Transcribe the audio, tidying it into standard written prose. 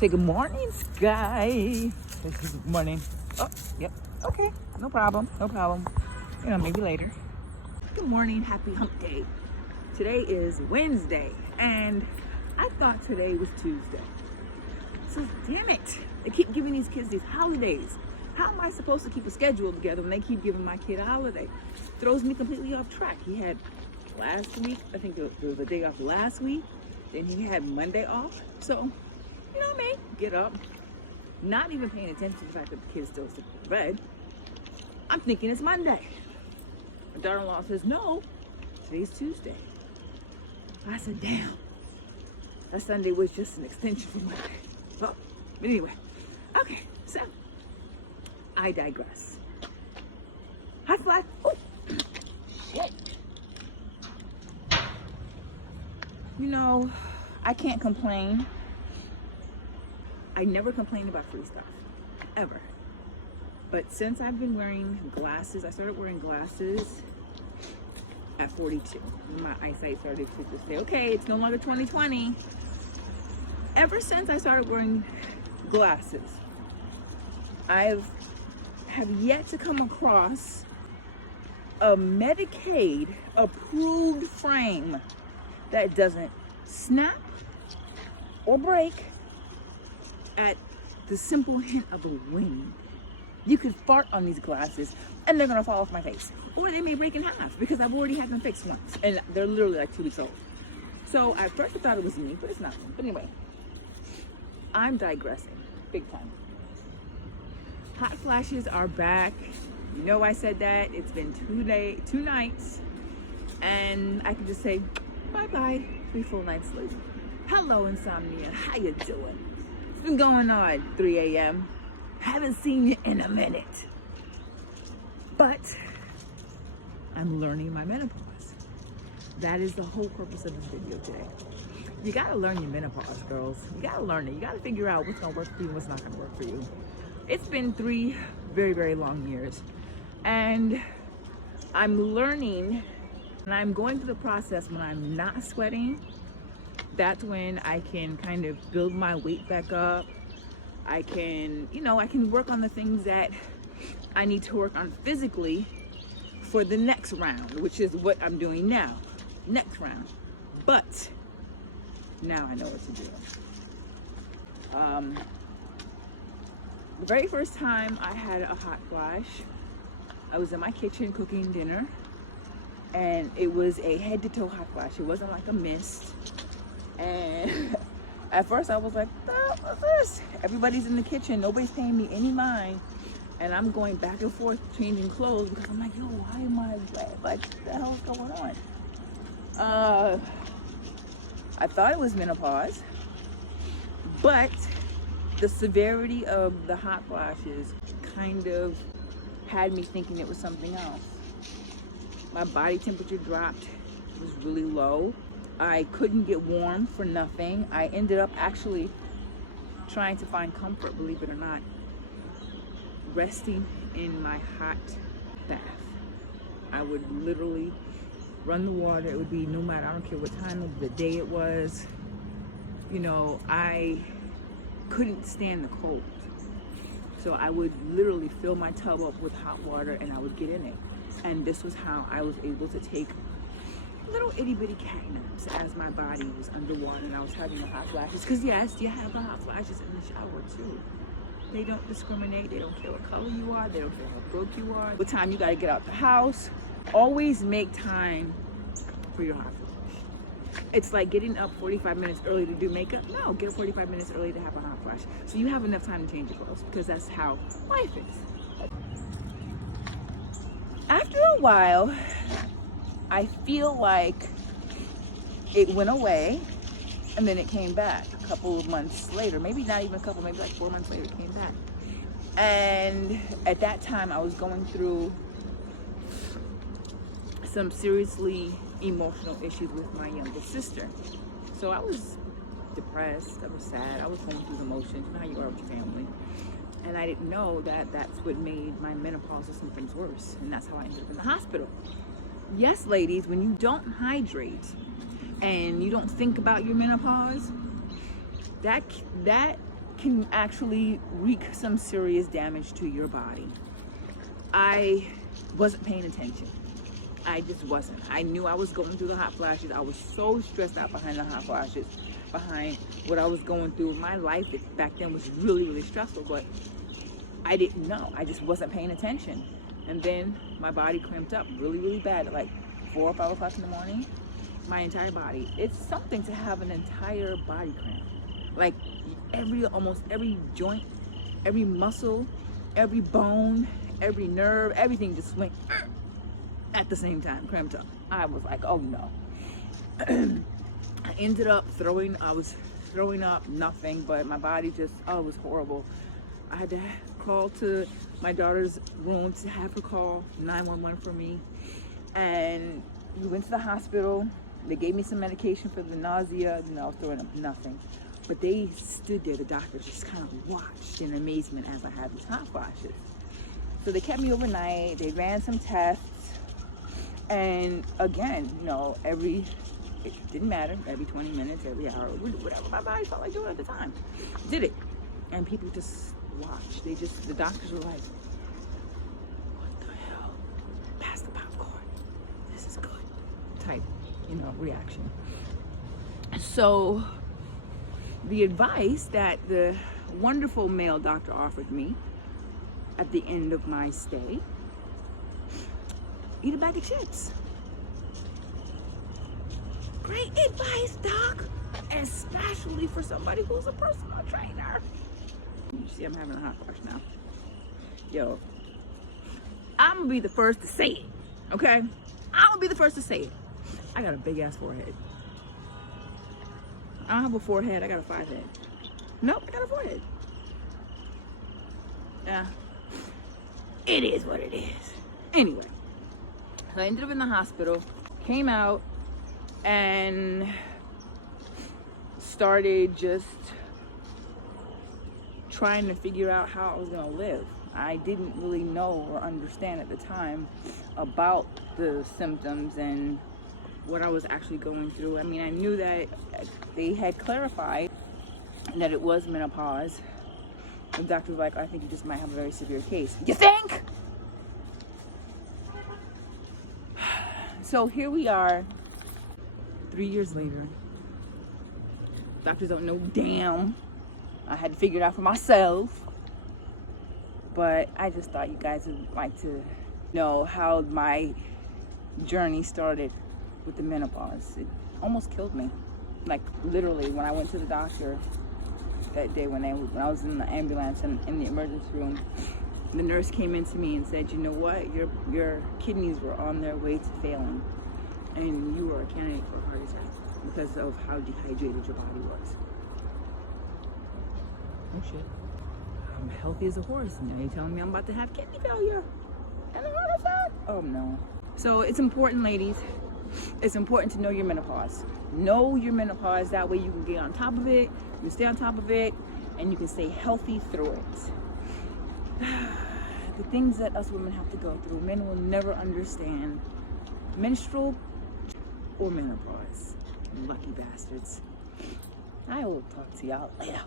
Say good morning, Sky. Good morning. Oh, yep. Okay. No problem. No problem. You know, maybe later. Good morning. Happy hump day. Today is Wednesday, and I thought today was Tuesday. So, damn it. They keep giving these kids these holidays. How am I supposed to keep a schedule together when they keep giving my kid a holiday? Throws me completely off track. He had last week, I think it was a day off last week. Then he had Monday off. So, you know me, get up, not even paying attention to the fact that the kid's still asleep in bed. I'm thinking it's Monday. My daughter-in-law says, no, today's Tuesday. I said, damn, that Sunday was just an extension for Monday. Well, but anyway, okay, so I digress. Hot flash. Oh, shit. You know, I can't complain. I never complain about free stuff, ever. But since I've been wearing glasses, I started wearing glasses at 42. My eyesight started to just say, okay, it's no longer 2020. Ever since I started wearing glasses, I have yet to come across a Medicaid approved frame that doesn't snap or break at the simple hint of a wing. You could fart on these glasses and they're gonna fall off my face. Or they may break in half because I've already had them fixed once and they're literally like 2 weeks old. So at first I thought it was me, but it's not me. But anyway, I'm digressing big time. Hot flashes are back. You know I said that. It's been 2 nights, and I can just say bye-bye, 3 full nights sleep. Hello, insomnia. How you doing? What's been going on? 3 a.m. Haven't seen you in a minute. But I'm learning my menopause. That is the whole purpose of this video today. You gotta learn your menopause, girls. You gotta learn it. You gotta figure out what's gonna work for you and what's not gonna work for you. It's been 3 very, very long years. And I'm learning, and I'm going through the process when I'm not sweating. That's when I can kind of build my weight back up. I can, I can work on the things that I need to work on physically for the next round, which is what I'm doing now. Next round. But now I know what to do. The very first time I had a hot flash, I was in my kitchen cooking dinner, and it was a head to toe hot flash. It wasn't like a mist. And at first I was like, oh, what's this? Everybody's in the kitchen, nobody's paying me any mind. And I'm going back and forth changing clothes because I'm like, yo, why am I wet? Like, what the hell's going on? I thought it was menopause, but the severity of the hot flashes kind of had me thinking it was something else. My body temperature dropped, it was really low. I couldn't get warm for nothing. I ended up actually trying to find comfort, believe it or not, resting in my hot bath. I would literally run the water. It would be no matter, I don't care what time of the day it was. I couldn't stand the cold. So I would literally fill my tub up with hot water and I would get in it. And this was how I was able to take little itty bitty cat naps as my body was underwater and I was having the hot flashes. Because yes, you have the hot flashes in the shower too. They don't discriminate. They don't care what color you are. They don't care how broke you are. What time you got to get out the house. Always make time for your hot flash. It's like getting up 45 minutes early to do makeup. No, get up 45 minutes early to have a hot flash. So you have enough time to change your clothes because that's how life is. After a while, I feel like it went away and then it came back a couple of months later. Maybe not even a couple, maybe like 4 months later it came back. And at that time I was going through some seriously emotional issues with my younger sister. So I was depressed, I was sad, I was going through the motions, you know how you are with your family. And I didn't know that that's what made my menopausal symptoms worse. And that's how I ended up in the hospital. Yes, ladies, when you don't hydrate and you don't think about your menopause, that can actually wreak some serious damage to your body. I wasn't paying attention. I just wasn't. I knew I was going through the hot flashes. I was so stressed out behind the hot flashes, behind what I was going through. My life back then was really, really stressful, but I didn't know. I just wasn't paying attention. And then my body cramped up really, really bad at like 4 or 5 o'clock in the morning. My entire body. It's something to have an entire body cramp. Like almost every joint, every muscle, every bone, every nerve, everything just went at the same time, cramped up. I was like, oh no. I ended up I was throwing up nothing, but my body just, oh, it was horrible. I had to call to my daughter's room to have her call 911 for me. And we went to the hospital. They gave me some medication for the nausea. I was throwing up nothing. But they stood there, the doctors just kind of watched in amazement as I had these hot flashes. So they kept me overnight. They ran some tests. And again, it didn't matter, every 20 minutes, every hour, whatever my body felt like doing at the time, did it. And people just watched. The doctors were like, what the hell? Pass the popcorn. This is good. Type, reaction. So the advice that the wonderful male doctor offered me at the end of my stay: eat a bag of chips. Great advice, doc, especially for somebody who's a personal trainer. You see, I'm having a hot flash now. Yo, I'm gonna be the first to say it, okay? I'm gonna be the first to say it. I got a big ass forehead. I don't have a forehead, I got a 5 head. Nope, I got a forehead. Yeah, it is what it is. Anyway, I ended up in the hospital, came out, and started just trying to figure out how I was gonna live. I didn't really know or understand at the time about the symptoms and what I was actually going through. I mean, I knew that they had clarified that it was menopause. The doctor was like, I think you just might have a very severe case. You think? So here we are, 3 years later. Doctors don't know damn. I had to figure it out for myself. But I just thought you guys would like to know how my journey started with the menopause. It almost killed me. Like literally, when I went to the doctor that day, when I was in the ambulance and in the emergency room, the nurse came in to me and said, you know what, your kidneys were on their way to failing, and you were a candidate for a heart attack because of how dehydrated your body was. Oh shit. I'm healthy as a horse, and now you're telling me I'm about to have kidney failure and a heart attack? Oh no. So it's important, ladies. It's important to know your menopause. Know your menopause, that way you can get on top of it, you can stay on top of it, and you can stay healthy through it. The things that us women have to go through, men will never understand. Menstrual or menopause. Lucky bastards. I will talk to y'all later.